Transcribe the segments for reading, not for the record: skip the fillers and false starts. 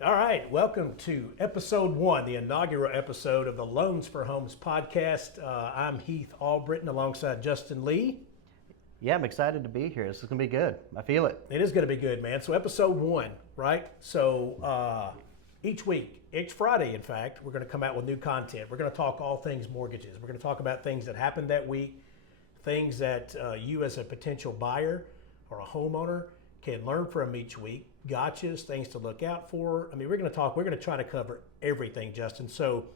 All right, welcome to episode one, the inaugural episode of the Loans for Homes podcast. I'm Heath Albritton alongside Justin Lee. Yeah, I'm excited to be here. This is going to be good. I feel it. It is going to be good, man. So, episode one, right? So, each week, each Friday, in fact, we're going to come out with new content. We're going to talk all things mortgages. We're going to talk about things that happened that week, things that you as a potential buyer or a homeowner can learn from each week, gotchas, things to look out for. I mean, we're going to try to cover everything, Justin. So,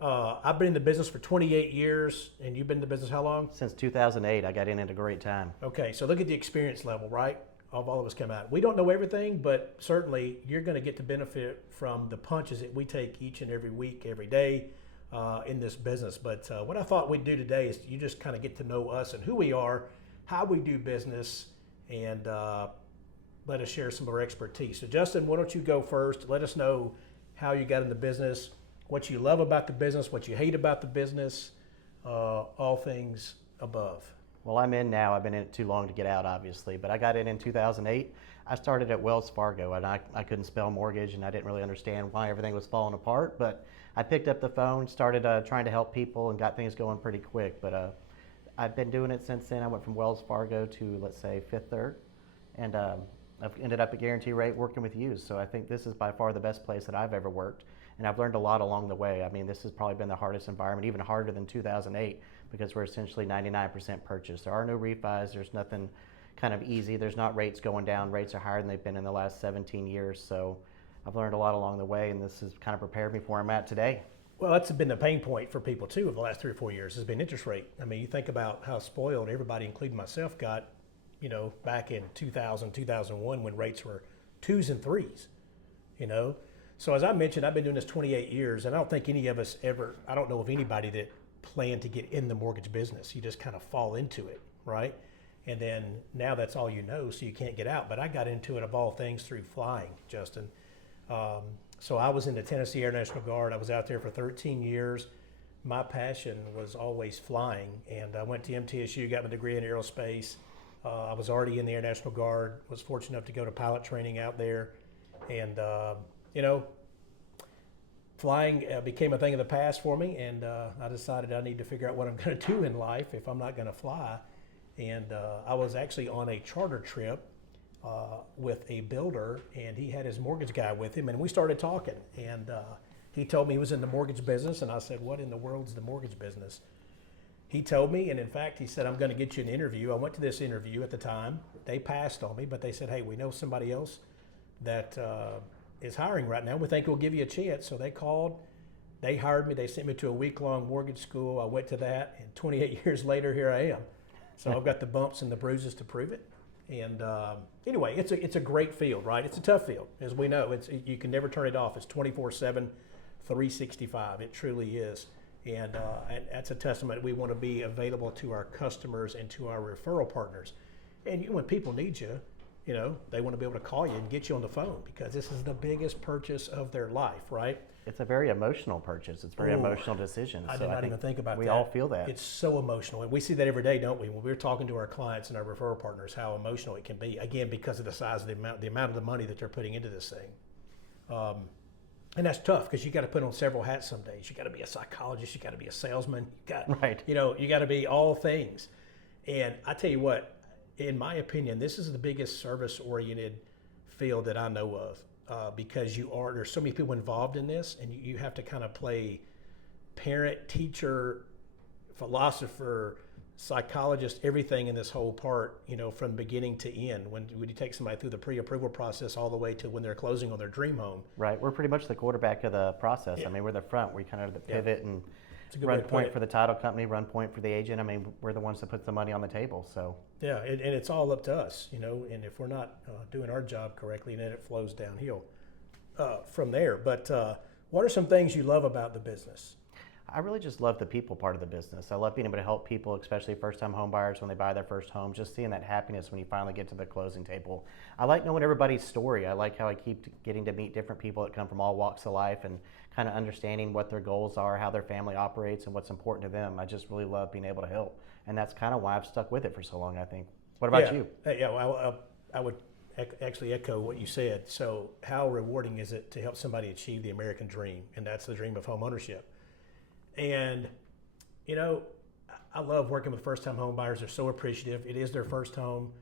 I've been in the business for 28 years, and you've been in the business how long? Since 2008, I got in at a great time. Okay, so look at the experience level, right? Of all of us come out. We don't know everything, but certainly you're going to get to benefit from the punches that we take each and every week, every day in this business. But what I thought we'd do today is you just kind of get to know us and who we are, how we do business, and let us share some of our expertise. So, Justin, why don't you go first? Let us know how you got in the business, what you love about the business, what you hate about the business, all things above. Well, I'm in now. I've been in it too long to get out, obviously, but I got in 2008. I started at Wells Fargo, and I couldn't spell mortgage, and I didn't really understand why everything was falling apart, but I picked up the phone, started trying to help people, and got things going pretty quick. But I've been doing it since then. I went from Wells Fargo to, let's say, Fifth Third, and I've ended up at Guarantee Rate working with you. So I think this is by far the best place that I've ever worked. And I've learned a lot along the way. I mean, this has probably been the hardest environment, even harder than 2008, because we're essentially 99% purchase. There are no refis. There's nothing kind of easy. There's not rates going down. Rates are higher than they've been in the last 17 years. So I've learned a lot along the way, and this has kind of prepared me for where I'm at today. Well, that's been the pain point for people too of the last 3 or 4 years has been interest rate. I mean, you think about how spoiled everybody, including myself, got, back in 2000, 2001 when rates were twos and threes, So as I mentioned, I've been doing this 28 years, and I don't think any of us I don't know of anybody that planned to get in the mortgage business. You just kind of fall into it, right? And then now that's all you know, so you can't get out. But I got into it, of all things, through flying, Justin. So I was in the Tennessee Air National Guard. I was out there for 13 years. My passion was always flying, and I went to MTSU, got my degree in aerospace. I was already in the Air National Guard, was fortunate enough to go to pilot training out there. And, flying became a thing of the past for me, and I decided I need to figure out what I'm going to do in life if I'm not going to fly. And I was actually on a charter trip with a builder, and he had his mortgage guy with him, and we started talking. And he told me he was in the mortgage business, and I said, what in the world's the mortgage business? He told me, and in fact, he said, I'm going to get you an interview. I went to this interview at the time. They passed on me, but they said, hey, we know somebody else that is hiring right now. We think we'll give you a chance. So they called, they hired me. They sent me to a week-long mortgage school. I went to that, and 28 years later, here I am. So I've got the bumps and the bruises to prove it. And anyway, it's a great field, right? It's a tough field, as we know. You can never turn it off. It's 24/7, 365. It truly is. And that's a testament. We want to be available to our customers and to our referral partners. And when people need you, they want to be able to call you and get you on the phone because this is the biggest purchase of their life, right? It's a very emotional purchase. It's a very emotional decision. I did not even think about that. We all feel that. It's so emotional. And we see that every day, don't we? When we're talking to our clients and our referral partners, how emotional it can be. Again, because of the size of the amount of the money that they're putting into this thing. And that's tough because you got to put on several hats some days. You got to be a psychologist. You got to be a salesman. Right. You got to be all things. And I tell you what, in my opinion, this is the biggest service-oriented field that I know of because there's so many people involved in this, and you have to kind of play parent, teacher, philosopher, psychologist, everything in this whole part, from beginning to end. When you take somebody through the pre-approval process all the way to when they're closing on their dream home. Right. We're pretty much the quarterback of the process. Yeah. I mean, we're the front. We kind of the pivot and run point for the title company, run point for the agent. I mean, we're the ones that put the money on the table. So yeah, and it's all up to us, and if we're not doing our job correctly, then it flows downhill from there. But what are some things you love about the business? I really just love the people part of the business. I love being able to help people, especially first-time home buyers when they buy their first home, just seeing that happiness when you finally get to the closing table. I like knowing everybody's story. I like how I keep getting to meet different people that come from all walks of life and kind of understanding what their goals are, how their family operates, and what's important to them. I just really love being able to help. And that's kind of why I've stuck with it for so long, I think. What about you? Yeah, well, I would actually echo what you said. So how rewarding is it to help somebody achieve the American dream? And that's the dream of home ownership. And, you know, I love working with first-time home buyers. They're so appreciative. It is their first home.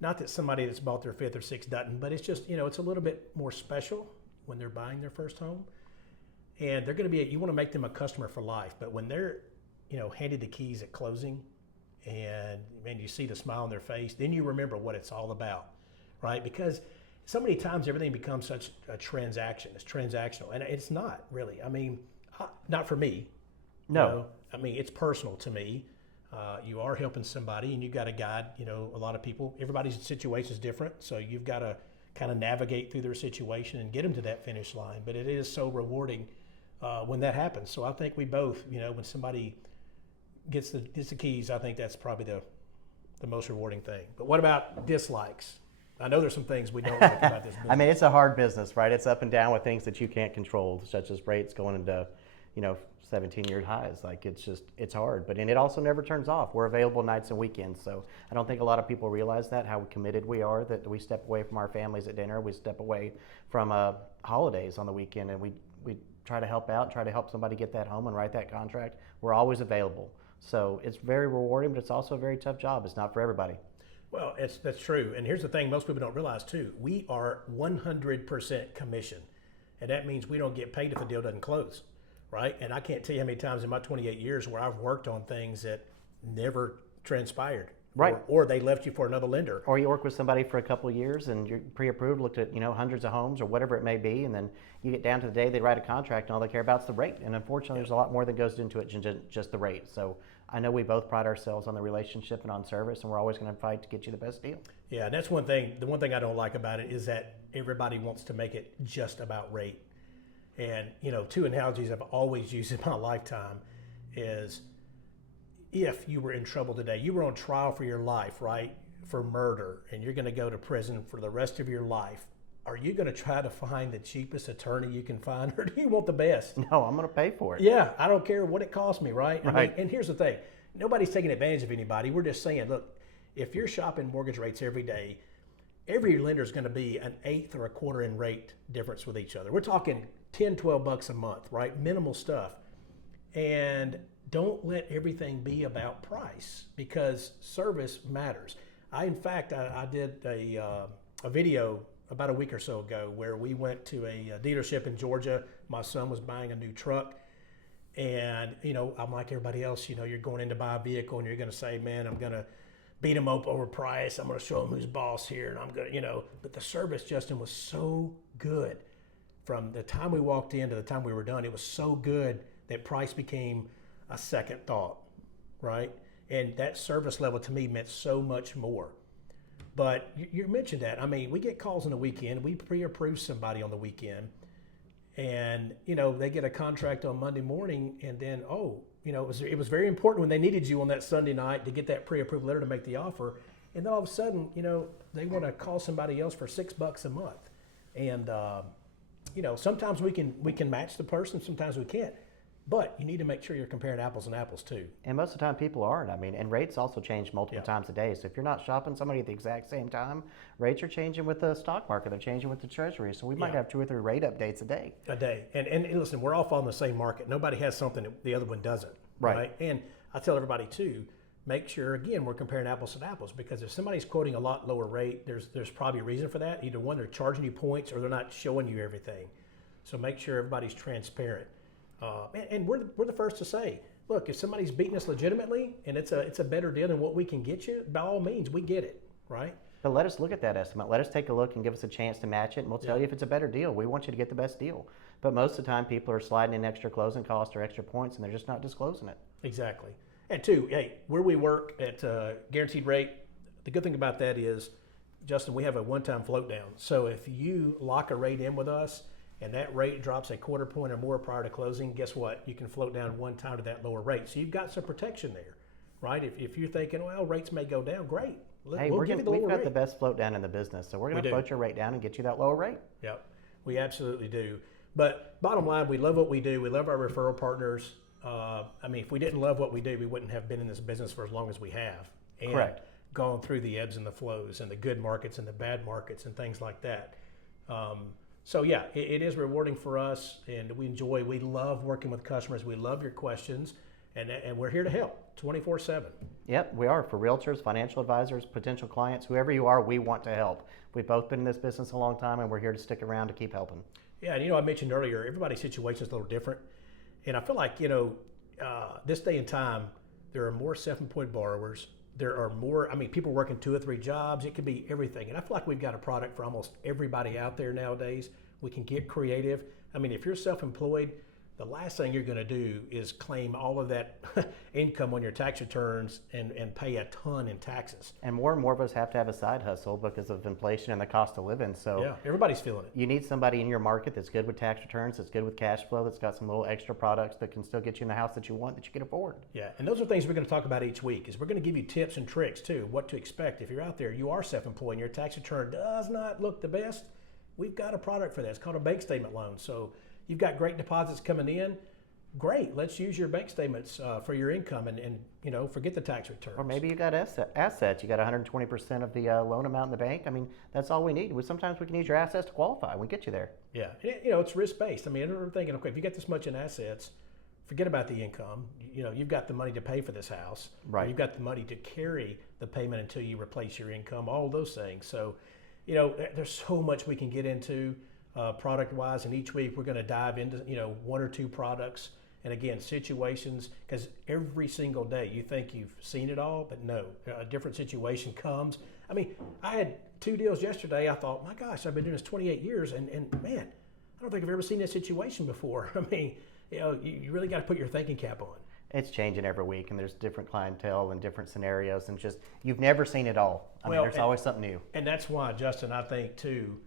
Not that somebody that's bought their fifth or sixth doesn't, but it's just, you know, it's a little bit more special when they're buying their first home. And they're going to be, you want to make them a customer for life. But when they're, you know, handed the keys at closing and, man, you see the smile on their face, then you remember what it's all about, right? Because so many times everything becomes such a transaction. It's transactional. And it's not really. I mean, not for me. No. You know? I mean, it's personal to me. You are helping somebody and you've got to guide, you know, a lot of people. Everybody's situation is different. So you've got to kind of navigate through their situation and get them to that finish line. But it is so rewarding when that happens. So I think we both, you know, when somebody gets the keys, I think that's probably the most rewarding thing. But what about dislikes? I know there's some things we don't like about this business. I mean, it's a hard business, right? It's up and down with things that you can't control, such as rates going into, you know, 17-year highs. Like it's hard, but and it also never turns off. We're available nights and weekends, so I don't think a lot of people realize that how committed we are. That we step away from our families at dinner, we step away from holidays on the weekend, and we try to help out, try to help somebody get that home and write that contract. We're always available, so it's very rewarding, but it's also a very tough job. It's not for everybody. Well, that's true, and here's the thing: most people don't realize too. We are 100% commission, and that means we don't get paid if the deal doesn't close. Right? And I can't tell you how many times in my 28 years where I've worked on things that never transpired. Right. Or they left you for another lender. Or you work with somebody for a couple of years and you're pre-approved, looked at, you know, hundreds of homes or whatever it may be, and then you get down to the day they write a contract and all they care about is the rate. And unfortunately, there's a lot more that goes into it than just the rate. So I know we both pride ourselves on the relationship and on service, and we're always going to fight to get you the best deal. Yeah, and that's one thing. The one thing I don't like about it is that everybody wants to make it just about rate. And, you know, two analogies I've always used in my lifetime is if you were in trouble today, you were on trial for your life, right, for murder, and you're going to go to prison for the rest of your life. Are you going to try to find the cheapest attorney you can find, or do you want the best? No, I'm going to pay for it. Yeah, I don't care what it costs me, right? Right. I mean, and here's the thing. Nobody's taking advantage of anybody. We're just saying, look, if you're shopping mortgage rates every day, every lender is going to be an eighth or a quarter in rate difference with each other. We're talking 10, 12 bucks a month, right? Minimal stuff. And don't let everything be about price because service matters. In fact, I did a video about a week or so ago where we went to a dealership in Georgia. My son was buying a new truck. And, you know, I'm like everybody else, you know, you're going in to buy a vehicle and you're going to say, man, I'm going to beat him up over price. I'm going to show him who's boss here. And I'm going to, you know, but the service, Justin, was so good. From the time we walked in to the time we were done, it was so good that price became a second thought, right? And that service level to me meant so much more. But you mentioned that. I mean, we get calls on the weekend. We pre-approve somebody on the weekend. And, you know, they get a contract on Monday morning and then, you know, it was very important when they needed you on that Sunday night to get that pre-approved letter to make the offer. And then all of a sudden, you know, they want to call somebody else for $6 a month. And, you know, sometimes we can match the person, sometimes we can't. But you need to make sure you're comparing apples and apples too. And most of the time people aren't. I mean, and rates also change multiple times a day. So if you're not shopping somebody at the exact same time, rates are changing with the stock market. They're changing with the treasury. So we might have 2 or 3 rate updates a day. And listen, we're all following the same market. Nobody has something that the other one doesn't. Right. And I tell everybody too, make sure, again, we're comparing apples and apples because if somebody's quoting a lot lower rate, there's probably a reason for that. Either one, they're charging you points or they're not showing you everything. So make sure everybody's transparent. And we're the first to say, look, if somebody's beating us legitimately and it's a better deal than what we can get you, by all means, we get it, right? But let us look at that estimate. Let us take a look and give us a chance to match it, and we'll tell you if it's a better deal. We want you to get the best deal. But most of the time, people are sliding in extra closing costs or extra points, and they're just not disclosing it. Exactly. And two, hey, where we work at guaranteed rate, the good thing about that is, Justin, we have a one-time float down. So if you lock a rate in with us, and that rate drops a quarter point or more prior to closing, guess what? You can float down one time to that lower rate. So you've got some protection there, right? If you're thinking, well, rates may go down, great. Hey, we'll give you the we've lower got rate. the best float down in the business, so we're going to float your rate down and get you that lower rate. Yep, we absolutely do. But bottom line, we love what we do. We love our referral partners. I mean, if we didn't love what we do, we wouldn't have been in this business for as long as we have. And Correct. gone through the ebbs and the flows and the good markets and the bad markets and things like that. So yeah, it is rewarding for us, and we love working with customers. We love your questions, and we're here to help 24/7. Yep, we are. For realtors, financial advisors, potential clients, whoever you are, we want to help. We've both been in this business a long time, and we're here to stick around to keep helping. Yeah, and I mentioned earlier, everybody's situation is a little different, and I feel like this day and time, there are more self-employed borrowers. There are more, people working 2 or 3 jobs. It could be everything. And I feel like we've got a product for almost everybody out there nowadays. We can get creative. If you're self-employed, the last thing you're going to do is claim all of that income on your tax returns and pay a ton in taxes. And more of us have to have a side hustle because of inflation and the cost of living. So yeah, everybody's feeling it. You need somebody in your market that's good with tax returns, that's good with cash flow, that's got some little extra products that can still get you in the house that you want, that you can afford. Yeah, and those are things we're going to talk about each week. Is we're going to give you tips and tricks too, what to expect if you're out there. You are self-employed and your tax return does not look the best. We've got a product for that. It's called a bank statement loan. So you've got great deposits coming in. Great, let's use your bank statements for your income and forget the tax returns. Or maybe you got assets. You got 120% of the loan amount in the bank. That's all we need. Sometimes we can use your assets to qualify. We get you there. Yeah, it's risk-based. I'm thinking, okay, if you get this much in assets, forget about the income. You've got the money to pay for this house. Right. You've got the money to carry the payment until you replace your income, all those things. So, there's so much we can get into product-wise, and each week we're going to dive into, 1 or 2 products. And again, situations, because every single day you think you've seen it all, but no, a different situation comes. I had 2 deals yesterday. I thought, my gosh, I've been doing this 28 years, and man, I don't think I've ever seen this situation before. You really got to put your thinking cap on. It's changing every week, and there's different clientele and different scenarios, and just you've never seen it all. There's always something new. And that's why, Justin, I think too,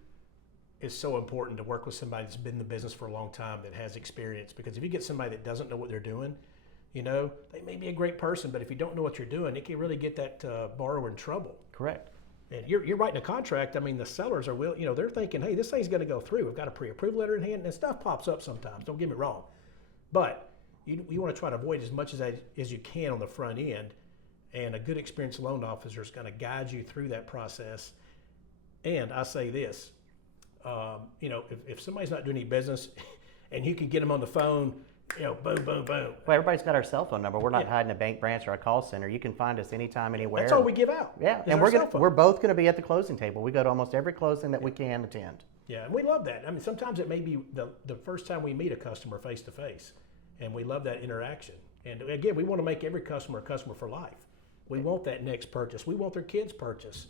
it's so important to work with somebody that's been in the business for a long time, that has experience. Because if you get somebody that doesn't know what they're doing, they may be a great person, but if you don't know what you're doing, it can really get that borrower in trouble. Correct. And you're writing a contract. The sellers are they're thinking, hey, this thing's going to go through. We've got a pre-approved letter in hand, and stuff pops up sometimes. Don't get me wrong, but you want to try to avoid as much as you can on the front end. And a good experienced loan officer is going to guide you through that process. And I say this. If somebody's not doing any business and you can get them on the phone, boom, boom, boom. Well, everybody's got our cell phone number. We're not hiding a bank branch or a call center. You can find us anytime, anywhere. That's all we give out. Yeah, and we're both going to be at the closing table. We go to almost every closing that we can attend. Yeah, and we love that. Sometimes it may be the first time we meet a customer face to face, and we love that interaction. And again, we want to make every customer a customer for life. We want that next purchase. We want their kids' purchase.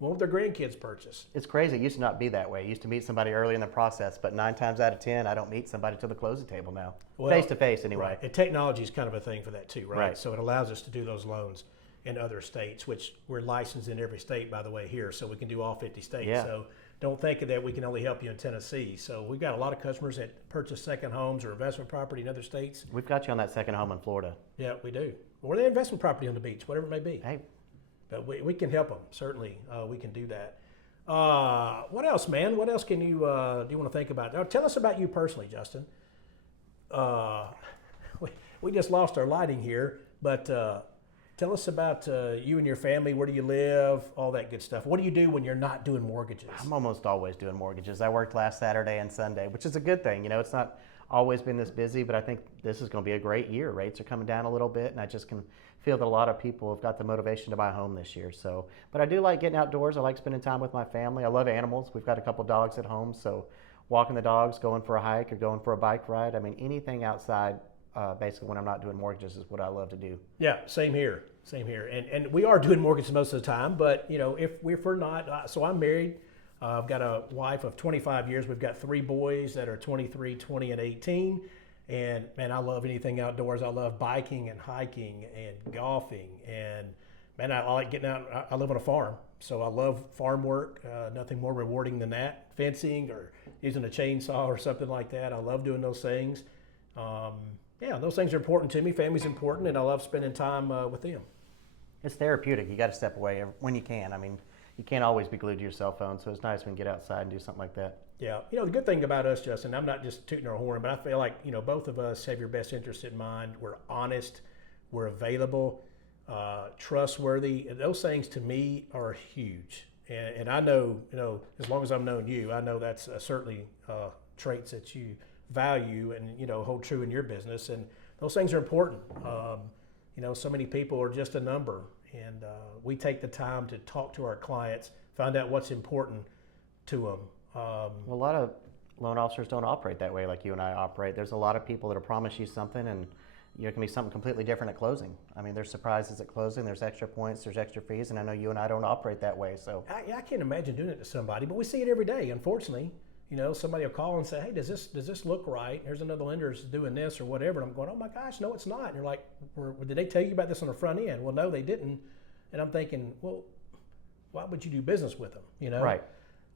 We want their grandkids' purchase. It's crazy. It used to not be that way. I used to meet somebody early in the process, but 9 times out of 10, I don't meet somebody till the closing table now. Face to face, anyway. Right. And technology is kind of a thing for that too, right? Right. So it allows us to do those loans in other states, which we're licensed in every state, by the way, here, so we can do all 50 states. Yeah. So don't think that we can only help you in Tennessee. So we've got a lot of customers that purchase second homes or investment property in other states. We've got you on that second home in Florida. Yeah, we do. Or the investment property on the beach, whatever it may be. Hey. But we can help them. Certainly, we can do that. What else, man? What else can you do you want to think about? Now, tell us about you personally, Justin. We just lost our lighting here, but tell us about you and your family. Where do you live? All that good stuff. What do you do when you're not doing mortgages? I'm almost always doing mortgages. I worked last Saturday and Sunday, which is a good thing. It's not always been this busy, but I think this is going to be a great year. Rates are coming down a little bit, and I just can feel that a lot of people have got the motivation to buy a home this year. So, but I do like getting outdoors. I like spending time with my family. I love animals. We've got a couple dogs at home, so walking the dogs, going for a hike, or going for a bike ride. Anything outside, basically when I'm not doing mortgages is what I love to do. Yeah, same here. And we are doing mortgages most of the time, but if we're not, so I'm married. I've got a wife of 25 years. We've got 3 boys that are 23, 20, and 18. And man, I love anything outdoors. I love biking and hiking and golfing. And man, I like getting out. I live on a farm, so I love farm work. Nothing more rewarding than that. Fencing or using a chainsaw or something like that. I love doing those things. Those things are important to me. Family's important, and I love spending time with them. It's therapeutic. You got to step away when you can. You can't always be glued to your cell phone, so it's nice when you get outside and do something like that. Yeah, the good thing about us, Justin, I'm not just tooting our horn, but I feel like, both of us have your best interest in mind. We're honest, we're available. trustworthy. And those things to me are huge. And I know, as long as I've known you, I know that's certainly traits that you value and, hold true in your business. And those things are important. So many people are just a number. And we take the time to talk to our clients, find out what's important to them. Well, a lot of loan officers don't operate that way like you and I operate. There's a lot of people that'll promise you something and it can be something completely different at closing. I mean, there's surprises at closing, there's extra points, there's extra fees, and I know you and I don't operate that way. So I can't imagine doing it to somebody, but we see it every day, unfortunately. Somebody will call and say, hey, does this look right? Here's another lender's doing this or whatever. And I'm going, oh my gosh, no, it's not. And you're like, did they tell you about this on the front end? Well, no, they didn't. And I'm thinking, well, why would you do business with them? Right.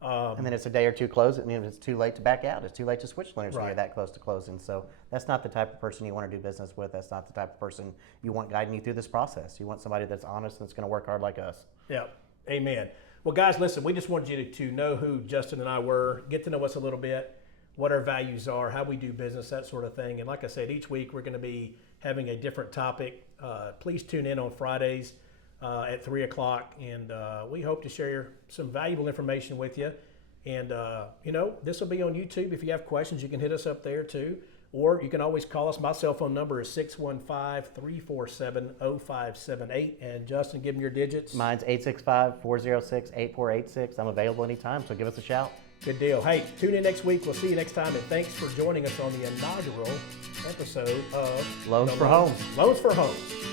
And then it's a day or two close. I mean, it's too late to back out. It's too late to switch lenders when you're that close to closing. So that's not the type of person you want to do business with. That's not the type of person you want guiding you through this process. You want somebody that's honest and that's going to work hard like us. Yeah. Amen. Well, guys, listen, we just wanted you to know who Justin and I were, get to know us a little bit, what our values are, how we do business, that sort of thing. And like I said, each week we're going to be having a different topic. Please tune in on Fridays at 3 o'clock, and we hope to share some valuable information with you. And, this will be on YouTube. If you have questions, you can hit us up there too. Or you can always call us. My cell phone number is 615-347-0578. And Justin, give them your digits. Mine's 865-406-8486. I'm available anytime, so give us a shout. Good deal. Hey, tune in next week. We'll see you next time. And thanks for joining us on the inaugural episode of Loans for Homes. Loans for Homes.